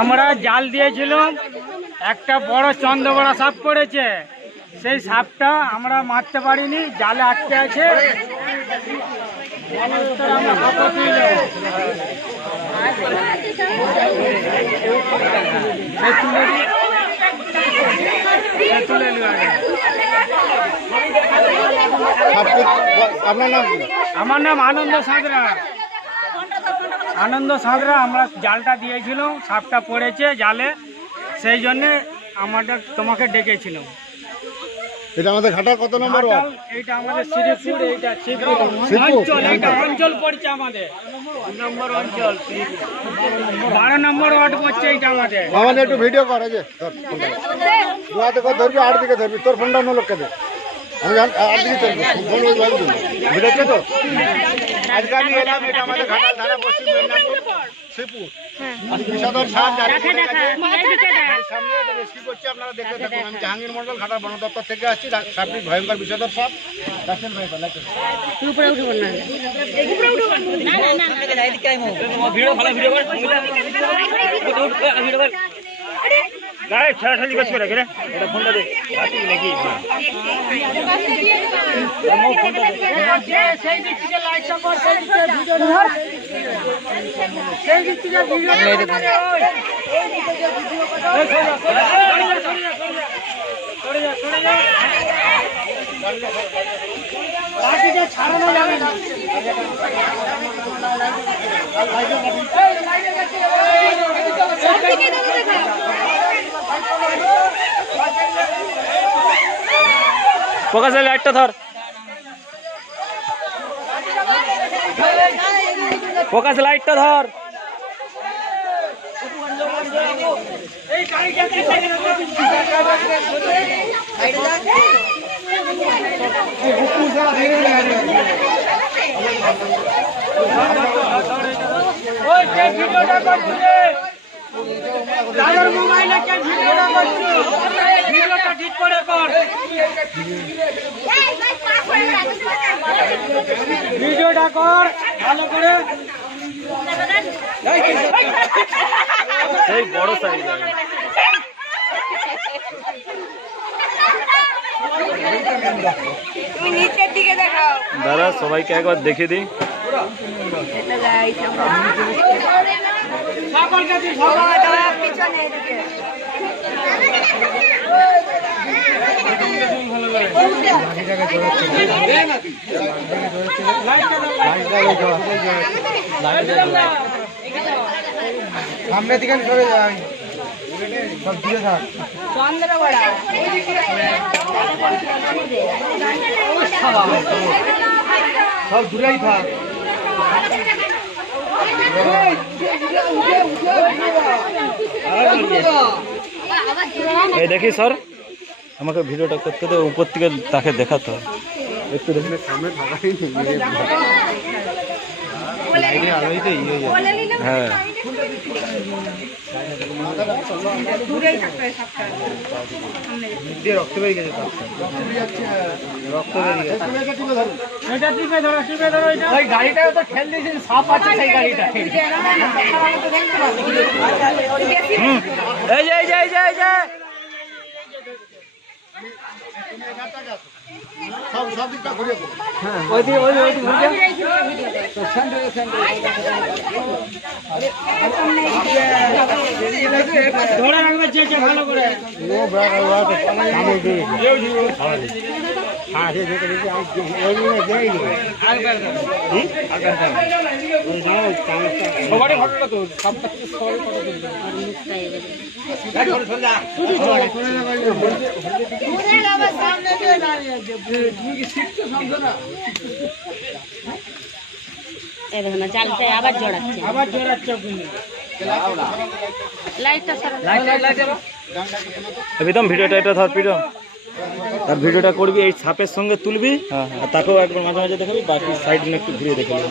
আমরা জাল দিয়েছিলাম একটা বড় চন্দ্রবড়া সাপ পড়েছে। সেই সাপটা আমরা মারতে পারিনি জালে আটকে আছে। আমার নাম আনন্দ সাঁতরা। আনন্দ সাঁতরা আমরা জালটা দিয়েছিলাম সাপটা পড়েছে জালে সেই জন্যে আমাদের তোমাকে ডেকেছিলাম। এটা আমাদের ঘাটার কত নম্বর ওয়ার্ড? এইটা আমাদের শ্রীপুর এইটা শ্রীপুর? অঞ্চল পড়ছে আমাদের নম্বর অঞ্চল শ্রীপুর। বারো নম্বর ওয়ার্ড পড়ছে এইটা আমাদের। আমাদের একটু ভিডিও কর যে ধর ফোনটা। করে ধরবি আট দিকে ধরবি। তোর ফোনটা অন্য লোককে দে। বুঝেছ তো আজকে আমি এলাম এটা আমাদের ঘাটাল থানা পশ্চিম মেদিনীপুর শ্রীপুর বিষধর সাপ করে সামনে এটা রেস্কিউ করছি আপনারা দেখতে থাকুন আমি জাহাঙ্গীর মন্ডল ঘাটাল বন দপ্তর থেকে আসছি সাপটি ভয়ঙ্কর বিষধর সাপ রাখছেন ভাই পালাতে সেই দিক থেকে লাইটটা কর সেই দিক থেকে ভিডিও ধর সেই দিক থেকে ভিডিও লাঠিটা ছাড়ানো যাবে না প্রকাশের লাইটটা ধর। প্রকাশ লাইটটা ধর। ওই ভিডিওটা করছে? দাদার মোবাইলে কে ভিডিওটা করছে? ভিডিওটা ঠিক করে কর। ভিডিওটা কর ভালো করে। সেই বড় সাইজ তুমি নিচের দিকে দেখাও। দাদা সবাইকে একবার দেখে দিই। সামনে দিকে সরে যাই। সব দূরে থাক। সব দূরেই থাক। এই দেখি স্যার। আমাকে ভিডিওটা করতে দে উপর থেকে তাকে দেখাতে হবে। একটু দেখি সামনে থাকাই নেই আলোই তো ইয়ে হ্যাঁ হয় রক্ত বেরিয়ে গেছে রক্ত বেরিয়ে গেছে এটা টিপে ধরো টিপে ধরো এটা ওই গাড়িটা তো ঠেল দিয়েছেন সাপ আছে সেই গাড়িটা হুম এই যে এই যে এই যে সবারই ঘটনা তো সবটা সবারই তুলবে এই দেখো না জালটা আবার জড়াচ্ছে। আবার জোরাচ্ছে লাইটটা সর। ভিডিওটা এটা ধর প্রীতম তার ভিডিওটা করবি এই সাপের সঙ্গে তুলবি আর তাকেও একবার মাঝে মাঝে দেখাবি বাকি সাইড একটু ঘুরিয়ে দেখে নেবি।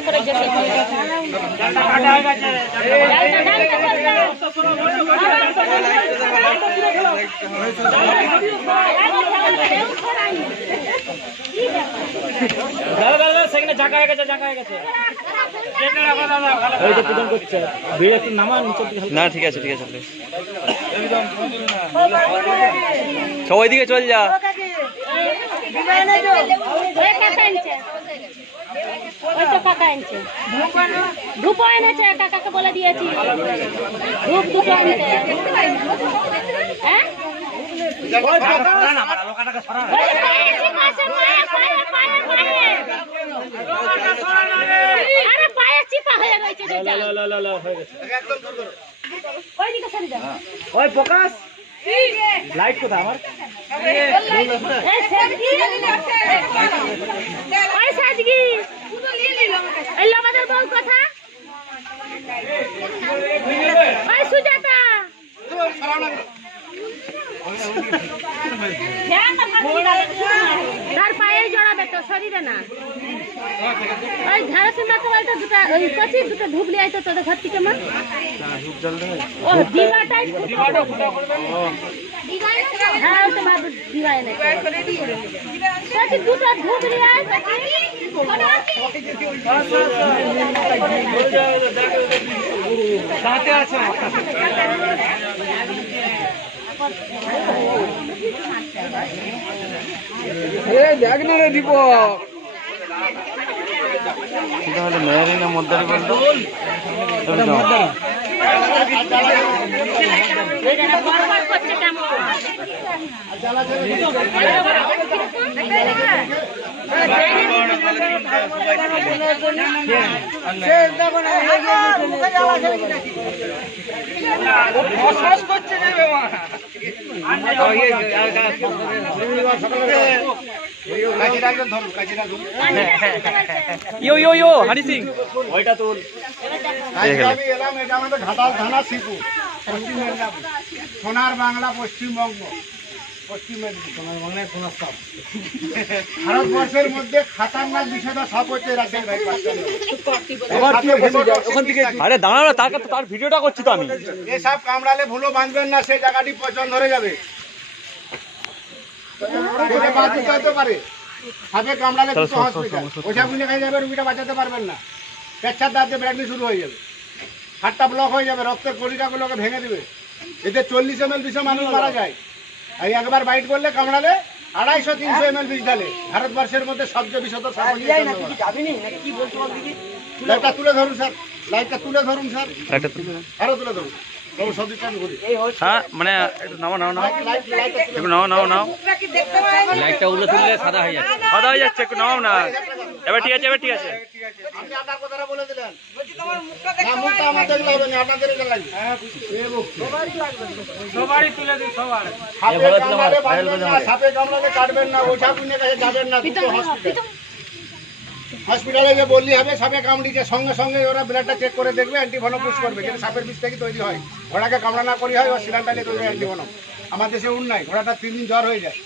করে সেখানে হয়ে গেছে হয়ে গেছে না, ঠিক আছে ঠিক আছে সবাই দিকে চল যা। ওই তো কাকা আনছে ধূপ এনেছে কাকাকে বলে দিয়েছি ধূপ দুটো আনতে হ্যাঁ। আরে পায়ে চিপা রয়েছে। ওই প্রকাশ লাইট কোথায় আমার এই ওই সাজগি। এই লো আমাদের বউ কথা। ওই সুজাতা। তার পায়ে জড়াবে তো শরীরে না। ওই সুন্দর তো বলতো দুটো, ওই কচি দুটো ঢুবলি আইতো তোদের ঘর থেকে মা। ও, দিবাটাই হ্যাঁ ওই তো মা দিবাই নাই। কচি দুটো ঢুবলি আয় দাঁতে আছে তাহলে মেয়ারি না করছে কেমন কাজিরা একজন ধরুন কাজিরা ধরুন ইয়ো ইয়ো ইয়ো হানি সিং। ওইটা তুল আমি এলাম এটা আমাদের ঘাটাল থানা শিবপুর পশ্চিম মেদিনীপুর। সোনার বাংলা পশ্চিমবঙ্গ। পশ্চিম মেদিনীপুর সোনার বাংলায় সোনার সাপ ভারতবর্ষের মধ্যে খাতারনাক বিষয়টা সাপ হচ্ছে রাজশাহী ভাই আরে দাঁড়াও তার তার ভিডিওটা করছি তো আমি। এ সাপ কামড়ালে ভুলো বাঁধবেন না সেই জায়গাটি পচন ধরে যাবে। সেটা পারে। সাপে কামড়ালে দুটো হসপিটাল ওঝা বুঝে খেয়ে যাবে রুগীটা বাঁচাতে পারবেন না। পেচ্ছার দাঁতে ব্র্যান্ডি শুরু হয়ে যাবে। হাতটা ব্লক হয়ে যাবে রক্তের কলিকাগুলোকে ভেঙে দেবে। এতে চল্লিশ এম এল মানুষ মারা যায়। আর একবার বাইট করলে কামড়ালে আড়াইশো তিনশো এম এল বিষ ঢালে। ভারতবর্ষের মধ্যে সবচেয়ে বিশত। লাইটটা তুলে ধরুন স্যার। লাইটটা তুলে ধরুন স্যার। আরও তুলে ধরুন। হ্যাঁ মানে একটু নাও নাও নাও লাইট লাইটটা তুলে একটু নাও নাও নাও কি দেখতে পাই। লাইটটা উল্লে তুললে সাদা হয়ে যাচ্ছে। সাদা হয়ে যাচ্ছে একটু নাও না। এবার ঠিক আছে ঠিক আছে। সাপে কামড়ালে কাটবেন না ওঝা পুণ্যের কাছে যাবেন না দুটো হসপিটাল যে বললি হবে সাপে কামড়িছে সঙ্গে সঙ্গে ওরা ব্লাডটা চেক করে দেখবে অ্যান্টিভনম পুশ করবে। কিন্তু সাপের বিষ থেকে তৈরি হয়। ঘোড়াকে কামড়া না করি হয়, ও সিলান্ডালে তৈরি হয় অ্যান্টিভনম আমার দেশে উন নাই, ঘোড়াটা তিন দিন জ্বর হয়ে যায়।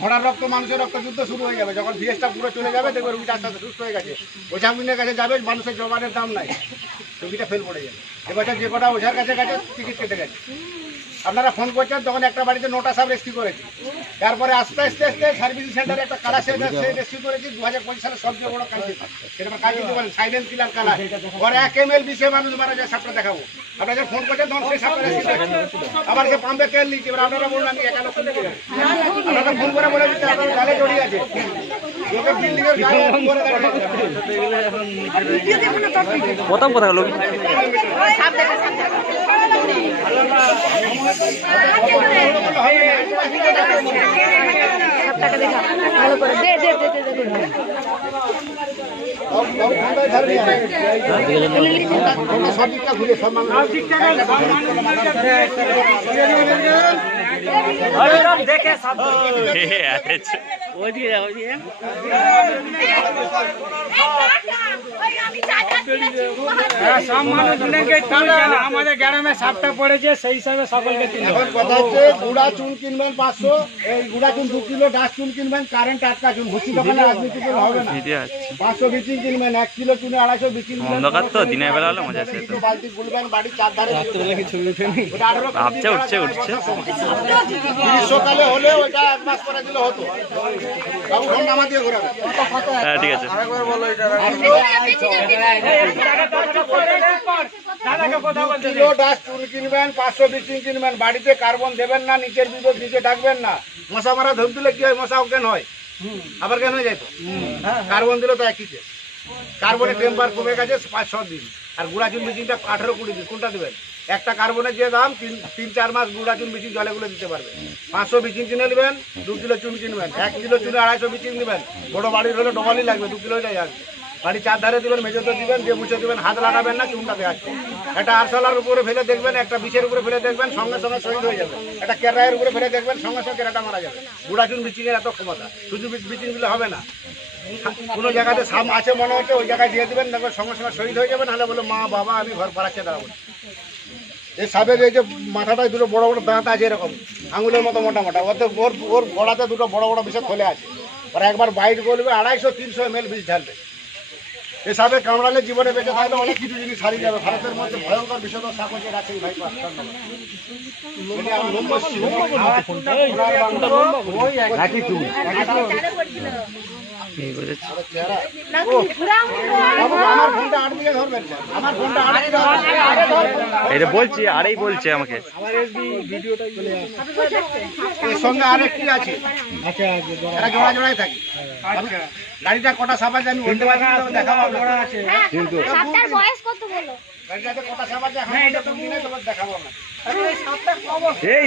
ঘোড়ার রক্ত, মানুষের রক্ত যুদ্ধ শুরু হয়ে যাবে। যখন ভিএসটা পুরো চলে যাবে, দেখবে রুগীটা আস্তে আস্তে সুস্থ হয়ে গেছে। ওঝা পুণ্যের কাছে যাবে, মানুষের জবানের দাম নাই। রুগীটা ফেল পড়ে যাবে। এবছর যে কটা ওঝার কাছে গেছে টিকিট কেটে গেছে। আপনারা ফোন করছেন তখন একটা বাড়িতে নটা সাপ রেস্কিউ করেছি। তারপরে আস্তে আস্তে আস্তে সার্ভিস সেন্টারে একটা কালা সে রেস্কিউ করেছি দু হাজার পঁচিশ সালে সবচেয়ে বড় কাজ সেটা কাজ দিতে পারেন সাইলেন্ট কিলার কালা ওর এক এম এল বিষে মানুষ মারা যায় সাপটা দেখাবো। আপনারা যখন ফোন করছেন তখন সেই সাপটা রেস্কিউ আবার সে পাম্পে তেল নিচ্ছে এবার আপনারা বলুন আমি একা লক্ষ আপনারা ফোন করে বলে দিতে আপনার গালে জড়িয়ে আছে। লোকে বিল্ডিংয়ের গায়ে করে কথা হলো সব দিকটা ঘুরে হ্যাঁ, সব আমাদের গ্রামে সাপটা পড়েছে সেই হিসাবে সকলকে এখন কথা হচ্ছে গুড়া চুন কিনবেন পাঁচশো এই গুড়া চুন দু কিলো ডাস চুন কিনবেন কারেন্ট টাটকা চুন ভুসি দোকানে রাজনীতি হবে না। পাঁচশো বিচিং কিনবেন এক কিলো চুনে আড়াইশো বিচিং অন্ধকার তো দিনের বেলা হলে মজা আসে একটু বালতি গুলবেন বাড়ির চার ধারে ভাবছে, উঠছে, উঠছে। গ্রীষ্মকালে হলে ওটা এক মাস পরে দিলে হতো। ঘোরাবে হ্যাঁ বাড়িতে কার্বন দেবেন না নিচের বিপদ নিচে ডাকবেন না মশা মারা ধূপ দিলে কি হয় মশা অজ্ঞান হয় আবার কেন হয়ে যায় তো কার্বন দিলে তো একই কার্বনের টেম্পার কমে গেছে পাঁচ ছ দিন আর গুড়া চুন বিচিংটা আঠেরো কুড়ি দিন কোনটা দেবেন একটা কার্বনের যে দাম, তিন তিন, চার মাস গুড়া চুন বিচিং জলে গুলো দিতে পারবে। পাঁচশো বিচিং কিনে নেবেন, দু কিলো চুন কিনবেন এক কিলো চুনে আড়াইশো বিচিং নেবেন বড় বাড়ির হলে ডবলই লাগবে, দু কিলো যাই আসবে। বাড়ি চার ধারে দিবেন, মেঝেতে দিবেন দিয়ে মুছে দিবেন, হাত লাগাবেন না চুনটা দেওয়া একটা আরশালার উপরে ফেলে দেখবেন, একটা বিছের উপরে ফেলে দেখবেন, সঙ্গে সঙ্গে শহীদ হয়ে যাবে। একটা কেরাইয়ের উপরে ফেলে দেখবেন, সঙ্গে সঙ্গে কেরাটা মারা যাবে। গুড়া চুন বিচিংয়ের এত ক্ষমতা। শুধু বিচিং দিলে হবে না। কোনো জায়গাতে সাম আছে, মনে হচ্ছে, ওই জায়গায় দিয়ে দিবেন, দেখবেন সঙ্গে সঙ্গে শহীদ হয়ে যাবে, নাহলে বলে মা, বাবা, আমি ঘর পাড়াচ্ছে, দাঁড়াবো এই সাপের এই যে মাথাটায় দুটো বড় বড় দাঁত আছে এরকম আঙুলের মতো মোটা মোটা। ওতে ওর ওর গড়াতে দুটো বড় বড় বিষয় খোলে আছে। ওরা একবার বাইট করবে আড়াইশো তিনশো এম এল বিষ ঢালবে। এই সাপে কামড়ালে জীবনে বেঁচে থাকলে অনেক কিছু জিনিস হারিয়ে যাবে। ভারতের মধ্যে ভয়ঙ্কর বিষয় সাপ হচ্ছে রাখেন ভাই আমার এটা বলছি আরেই বলছে আমাকে। সঙ্গে আরেকটি আছে? জোড়া জোড়াই থাকে। গাড়িটা কটা সাপ আছে। আমি দেখাবো দেখাবো না। এই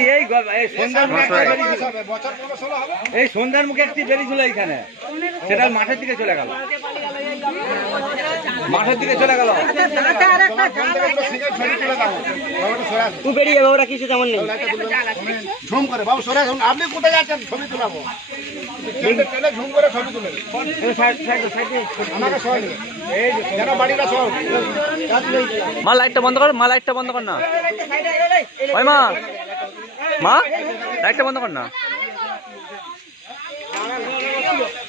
এই সন্ধ্যার মুখে একটি বেরিয়েছিল এইখানে। সেটা মাঠের দিকে চলে গেল। মাঠের দিকে চলে গেল। তুই বেরিয়ে যাবে ওরা কিছু তেমন নেই। ঝুম করে বাবু সরে আসুন আপনি কোথায় যাচ্ছেন? ছবি তুলাবো। ঝুম করে ছবি তুলে আমাকে বাড়িটা মা লাইটটা বন্ধ কর মা লাইটটা বন্ধ কর না। ওই মা মা লাইটটা বন্ধ কর না ওই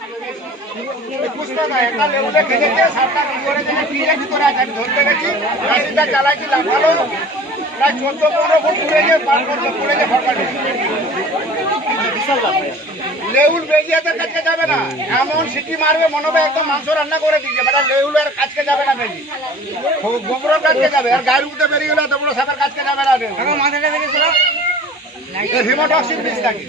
বুঝতে না একটা খেলেছে সাতটা কি করে যেন ফ্রিজের ভিতরে আছে আমি ধরতে গেছি রাশিটা চালাইছি লাগালো প্রায় চোদ্দ পনেরো ফুট পড়েছে পার করতে পড়েছে ভরকাটে লেউল বেজিয়াদের কাছে যাবে না এমন সিটি মারবে মনে হবে একদম মাংস রান্না করে দিয়েছে বেটা লেউলের কাছকে যাবে না বেজি গোবরের কাছকে যাবে আর গায়ের উঠে বেরিয়ে গেলে তোমরা সাপের কাছকে যাবে না হিমোটক্সিন বিষ থাকে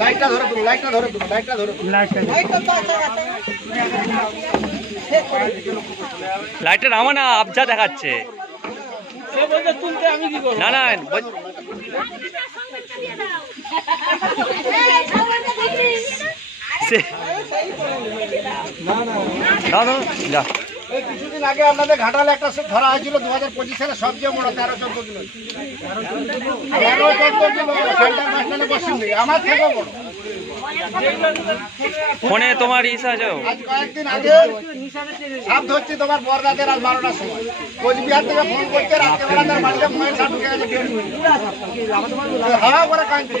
লাইটটা ধরে তুলো লাইটটা ধরে তুলো লাইটটা ধরে তুলো লাইটটা নামা না আবজা দেখাচ্ছে। না। না না না যা। এই কিছুদিন আগে আপনাদের ঘাটালে একটা ধরা হয়েছিল দু হাজার পঁচিশ সালে সবচেয়ে বড় তেরো চোদ্দ কিলো। তেরো চোদ্দ কিলো সেন্টার আমার থেকেও বড়। ফোনে তোমার ইসা আজ কয়েকদিন আগে সাপ ধরছি তোমার বররাতের রাত বারোটার সময়। কোচবিহার থেকে ফোন করছে রাত্রেবেলা তার বাড়িতে ময়ের সাপ ঢুকে গেছে। দেড় করে কাঁদছে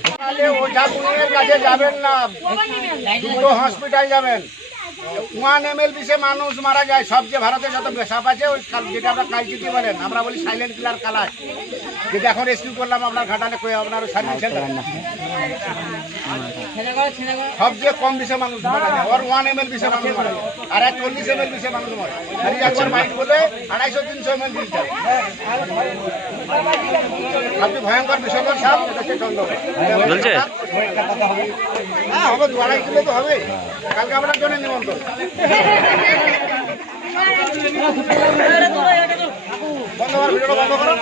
তাহলে ওঝা কাছে যাবেন না। দুটো হসপিটাল যাবেন। ওয়ান এম এল বিষে মানুষ মারা যায়। সবচেয়ে ভারতে যত সাপ আছে ওই যেটা আমরা কালচিটি বলেন আমরা বলি সাইলেন্ট কিলার কালার। যেটা এখন রেস্কিউ করলাম আপনার ঘাটালে কই আপনার সার্ভিস সেন্টার সবচেয়ে কম বিষে মানুষ মারা যায়। ওর ওয়ান এম এল বিষে মানুষ মারা যায়। আর এক চল্লিশ এম এল বিষে মানুষ মারা। যায় আর একবার বাইক বলে আড়াইশো তিনশো এম এল বিষ যায় সবচেয়ে ভয়ঙ্কর বিষয়কর সাপ হচ্ছে জ্বলছে? হ্যাঁ হবে দু আড়াই কিলো তো হবে কালকে আপনার জন্য নিমন্ত্রণ। বন্ধ ভিডিওটা বন্ধ করো।